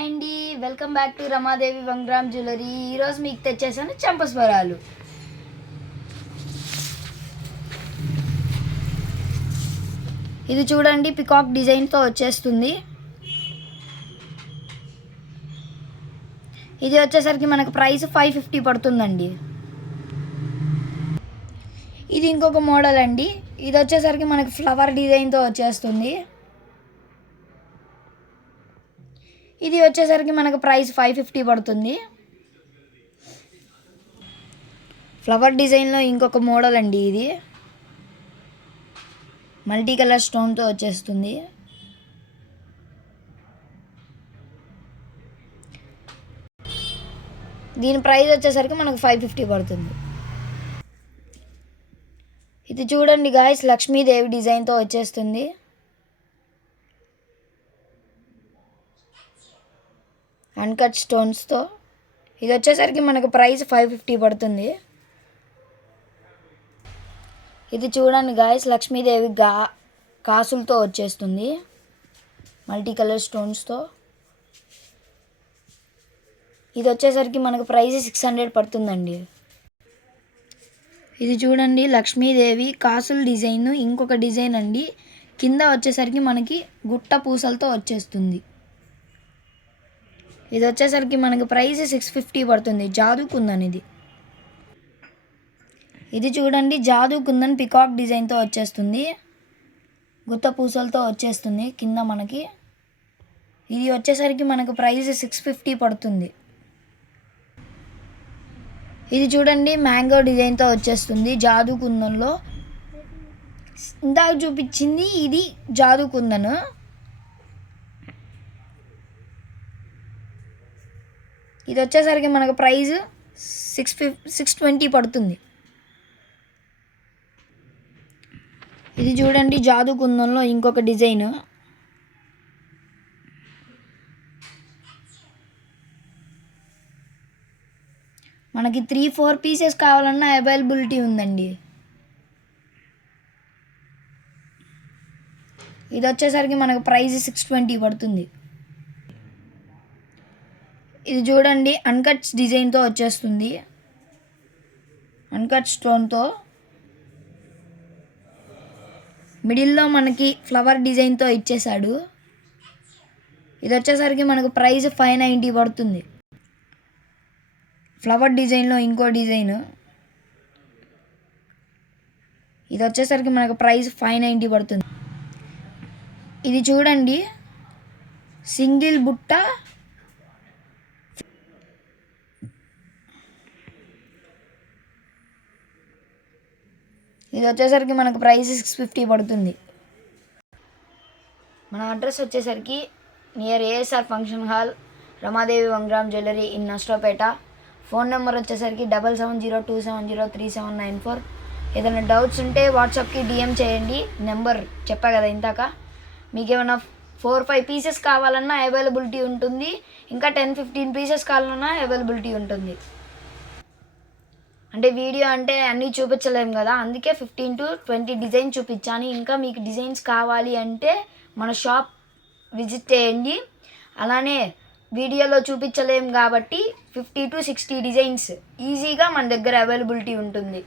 Hi అండి, welcome back to Ramadevi 1 gram jewellery. ఈరోజు మీకు తెచ్చేసాను చంపస్వరాలు. ఇది చూడండి, పికాక్ డిజైన్తో వచ్చేస్తుంది. ఇది వచ్చేసరికి మనకు ప్రైస్ 550 పడుతుందండి. ఇది ఇంకొక మోడల్ అండి. ఇది వచ్చేసరికి మనకు ఫ్లవర్ డిజైన్తో వచ్చేస్తుంది. ఇది వచ్చేసరికి మనకు ప్రైస్ 550 పడుతుంది. ఫ్లవర్ డిజైన్లో ఇంకొక మోడల్ అండి. ఇది మల్టీ కలర్ స్టోన్తో వచ్చేస్తుంది. దీని ప్రైస్ వచ్చేసరికి మనకు 550 పడుతుంది. ఇది చూడండి గాయస్, లక్ష్మీదేవి డిజైన్తో వచ్చేస్తుంది. అన్కట్ స్టోన్స్తో. ఇది వచ్చేసరికి మనకు ప్రైస్ 550 పడుతుంది. ఇది చూడండి గాయస్, లక్ష్మీదేవి కాసులతో వచ్చేస్తుంది, మల్టీ కలర్ స్టోన్స్తో. ఇది వచ్చేసరికి మనకు ప్రైస్ 600 పడుతుందండి. ఇది చూడండి, లక్ష్మీదేవి కాసుల డిజైన్ ఇంకొక డిజైన్ అండి. కింద వచ్చేసరికి మనకి గుట్ట పూసలతో వచ్చేస్తుంది. ఇది వచ్చేసరికి మనకు ప్రైస్ 650 పడుతుంది. జాదూ కుందన్. ఇది చూడండి, జాదూ కుందన్ పికాక్ డిజైన్తో వచ్చేస్తుంది, గుత్త పూసలతో వచ్చేస్తుంది కింద మనకి. ఇది వచ్చేసరికి మనకు ప్రైస్ 650 పడుతుంది. ఇది చూడండి, మ్యాంగో డిజైన్తో వచ్చేస్తుంది జాదూ కుందన్లో. ఇందాక చూపించింది ఇది జాదూ కుందన్. ఇది వచ్చేసరికి మనకు ప్రైస్ 620 పడుతుంది. ఇది చూడండి, జాదూ కుందన్లో ఇంకొక డిజైన్. మనకి 3-4 పీసెస్ కావాలన్నా అవైలబిలిటీ ఉందండి. ఇది వచ్చేసరికి మనకు ప్రైస్ 620 పడుతుంది. ఇది చూడండి, అన్కట్స్ డిజైన్తో వచ్చేస్తుంది, అన్కట్ స్టోన్తో. మిడిల్లో మనకి ఫ్లవర్ డిజైన్తో ఇచ్చేసాడు. ఇది వచ్చేసరికి మనకు ప్రైస్ 590 పడుతుంది. ఫ్లవర్ డిజైన్లో ఇంకో డిజైన్. ఇది వచ్చేసరికి మనకు ప్రైస్ 590 పడుతుంది. ఇది చూడండి, సింగిల్ బుట్ట ఇది వచ్చేసరికి మనకు ప్రైస్ 650 పడుతుంది. మన అడ్రస్ వచ్చేసరికి near ASR function hall, Ramadevi 1 gram jewellery in Nashtapeta. Phone number వచ్చేసరికి 7702703794. ఏదైనా డౌట్స్ ఉంటే వాట్సాప్కి డిఎం చేయండి. నెంబర్ చెప్పా కదా ఇందాక. మీకు ఏమైనా 4-5 పీసెస్ కావాలన్నా అవైలబిలిటీ ఉంటుంది. ఇంకా 10-15 పీసెస్ కావాలన్నా అవైలబిలిటీ ఉంటుంది. అంటే వీడియో అంటే అన్నీ చూపించలేము కదా, అందుకే 15-20 డిజైన్ చూపించాను. ఇంకా మీకు డిజైన్స్ కావాలి అంటే మన షాప్ విజిట్ చేయండి. అలానే వీడియోలో చూపించలేము కాబట్టి 50-60 డిజైన్స్ ఈజీగా మన దగ్గర అవైలబిలిటీ ఉంటుంది.